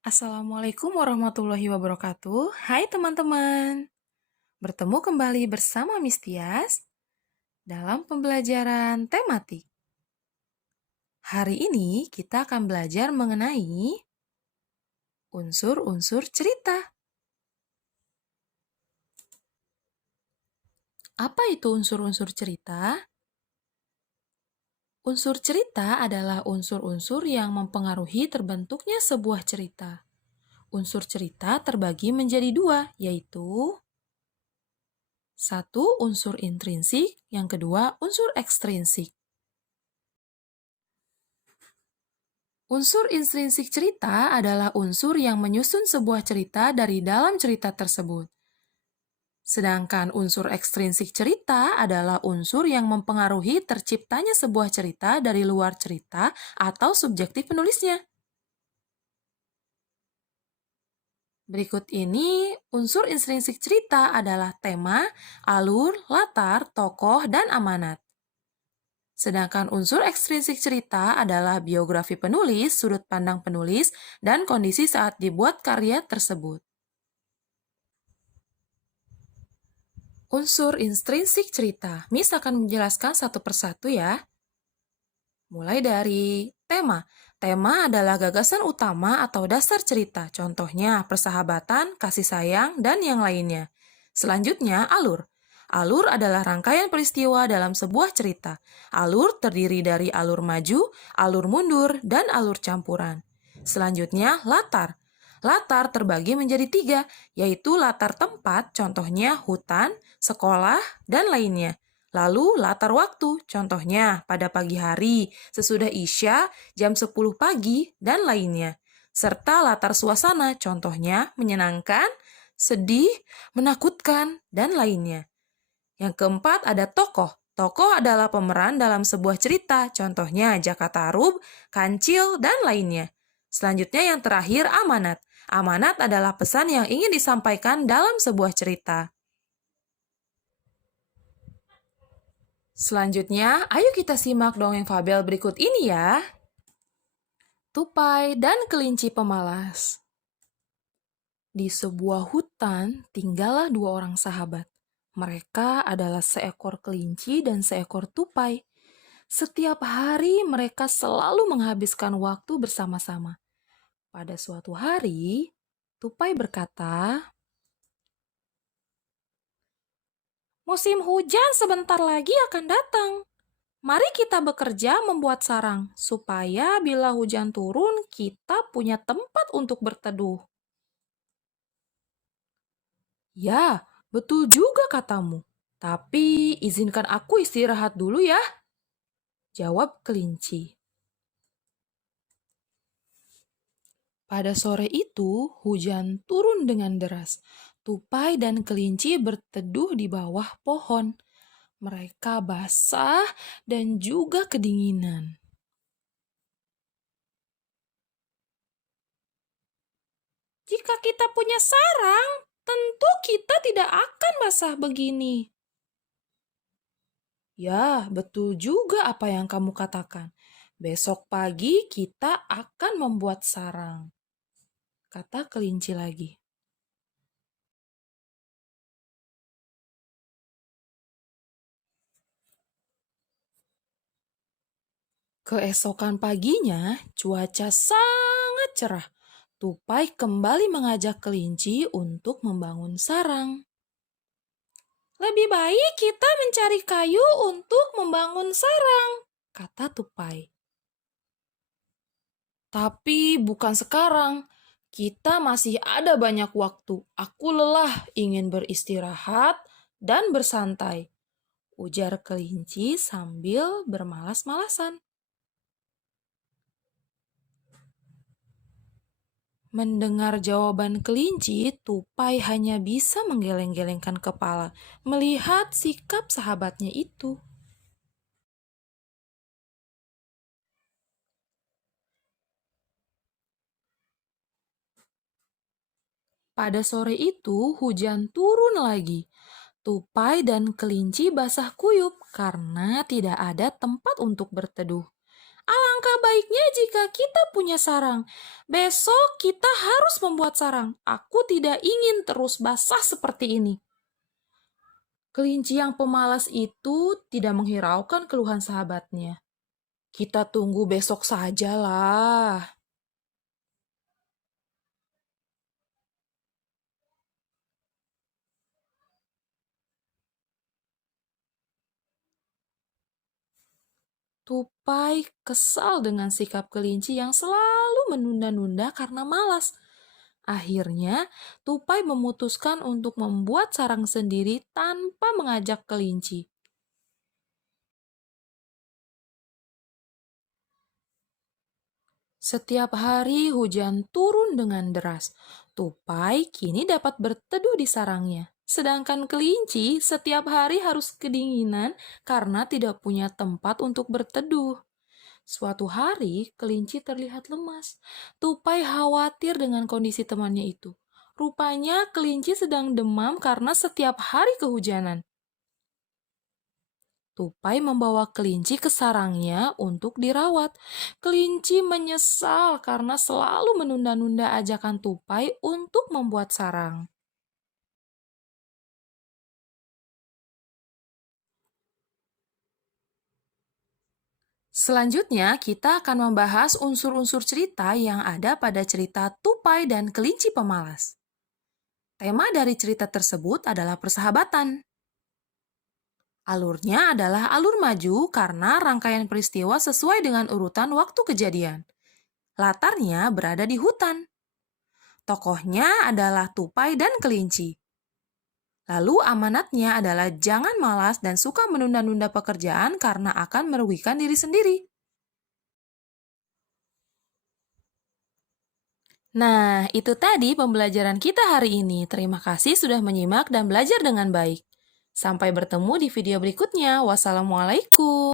Assalamualaikum warahmatullahi wabarakatuh. Hai teman-teman, bertemu kembali bersama Miss Tias dalam pembelajaran tematik. Hari ini kita akan belajar mengenai unsur-unsur cerita. Apa itu unsur-unsur cerita? Unsur cerita adalah unsur-unsur yang mempengaruhi terbentuknya sebuah cerita. Unsur cerita terbagi menjadi dua, yaitu satu, unsur intrinsik, yang kedua, unsur ekstrinsik. Unsur intrinsik cerita adalah unsur yang menyusun sebuah cerita dari dalam cerita tersebut. Sedangkan unsur ekstrinsik cerita adalah unsur yang mempengaruhi terciptanya sebuah cerita dari luar cerita atau subjektif penulisnya. Berikut ini, unsur intrinsik cerita adalah tema, alur, latar, tokoh, dan amanat. Sedangkan unsur ekstrinsik cerita adalah biografi penulis, sudut pandang penulis, dan kondisi saat dibuat karya tersebut. Unsur intrinsik cerita, Miss akan menjelaskan satu persatu ya. Mulai dari tema. Tema adalah gagasan utama atau dasar cerita, contohnya persahabatan, kasih sayang, dan yang lainnya. Selanjutnya, alur. Alur adalah rangkaian peristiwa dalam sebuah cerita. Alur terdiri dari alur maju, alur mundur, dan alur campuran. Selanjutnya, latar. Latar terbagi menjadi tiga, yaitu latar tempat, contohnya hutan, sekolah, dan lainnya. Lalu latar waktu, contohnya pada pagi hari, sesudah Isya, jam 10 pagi, dan lainnya. Serta latar suasana, contohnya menyenangkan, sedih, menakutkan, dan lainnya. Yang keempat ada tokoh. Tokoh adalah pemeran dalam sebuah cerita, contohnya Jaka Tarub, Kancil, dan lainnya. Selanjutnya yang terakhir amanat. Amanat adalah pesan yang ingin disampaikan dalam sebuah cerita. Selanjutnya, ayo kita simak dongeng fabel berikut ini ya. Tupai dan kelinci pemalas. Di sebuah hutan tinggallah dua orang sahabat. Mereka adalah seekor kelinci dan seekor tupai. Setiap hari mereka selalu menghabiskan waktu bersama-sama. Pada suatu hari, tupai berkata, "Musim hujan sebentar lagi akan datang. Mari kita bekerja membuat sarang, supaya bila hujan turun, kita punya tempat untuk berteduh." "Ya, betul juga katamu. Tapi izinkan aku istirahat dulu ya," jawab kelinci. Pada sore itu, hujan turun dengan deras. Tupai dan kelinci berteduh di bawah pohon. Mereka basah dan juga kedinginan. "Jika kita punya sarang, tentu kita tidak akan basah begini." "Ya, betul juga apa yang kamu katakan. Besok pagi kita akan membuat sarang," kata kelinci lagi. Keesokan paginya, cuaca sangat cerah. Tupai kembali mengajak kelinci untuk membangun sarang. "Lebih baik kita mencari kayu untuk membangun sarang," kata Tupai. "Tapi bukan sekarang. Kita masih ada banyak waktu. Aku lelah ingin beristirahat dan bersantai," ujar kelinci sambil bermalas-malasan. Mendengar jawaban kelinci, Tupai hanya bisa menggeleng-gelengkan kepala melihat sikap sahabatnya itu. Pada sore itu, hujan turun lagi. Tupai dan kelinci basah kuyup karena tidak ada tempat untuk berteduh. Alangkah baiknya jika kita punya sarang? Besok kita harus membuat sarang. Aku tidak ingin terus basah seperti ini. Kelinci yang pemalas itu tidak menghiraukan keluhan sahabatnya. Kita tunggu besok sajalah. Tupai kesal dengan sikap kelinci yang selalu menunda-nunda karena malas. Akhirnya, Tupai memutuskan untuk membuat sarang sendiri tanpa mengajak kelinci. Setiap hari hujan turun dengan deras. Tupai kini dapat berteduh di sarangnya. Sedangkan kelinci setiap hari harus kedinginan karena tidak punya tempat untuk berteduh. Suatu hari, kelinci terlihat lemas. Tupai khawatir dengan kondisi temannya itu. Rupanya kelinci sedang demam karena setiap hari kehujanan. Tupai membawa kelinci ke sarangnya untuk dirawat. Kelinci menyesal karena selalu menunda-nunda ajakan Tupai untuk membuat sarang. Selanjutnya, kita akan membahas unsur-unsur cerita yang ada pada cerita Tupai dan Kelinci Pemalas. Tema dari cerita tersebut adalah persahabatan. Alurnya adalah alur maju karena rangkaian peristiwa sesuai dengan urutan waktu kejadian. Latarnya berada di hutan. Tokohnya adalah Tupai dan Kelinci. Lalu amanatnya adalah jangan malas dan suka menunda-nunda pekerjaan karena akan merugikan diri sendiri. Nah, itu tadi pembelajaran kita hari ini. Terima kasih sudah menyimak dan belajar dengan baik. Sampai bertemu di video berikutnya. Wassalamualaikum.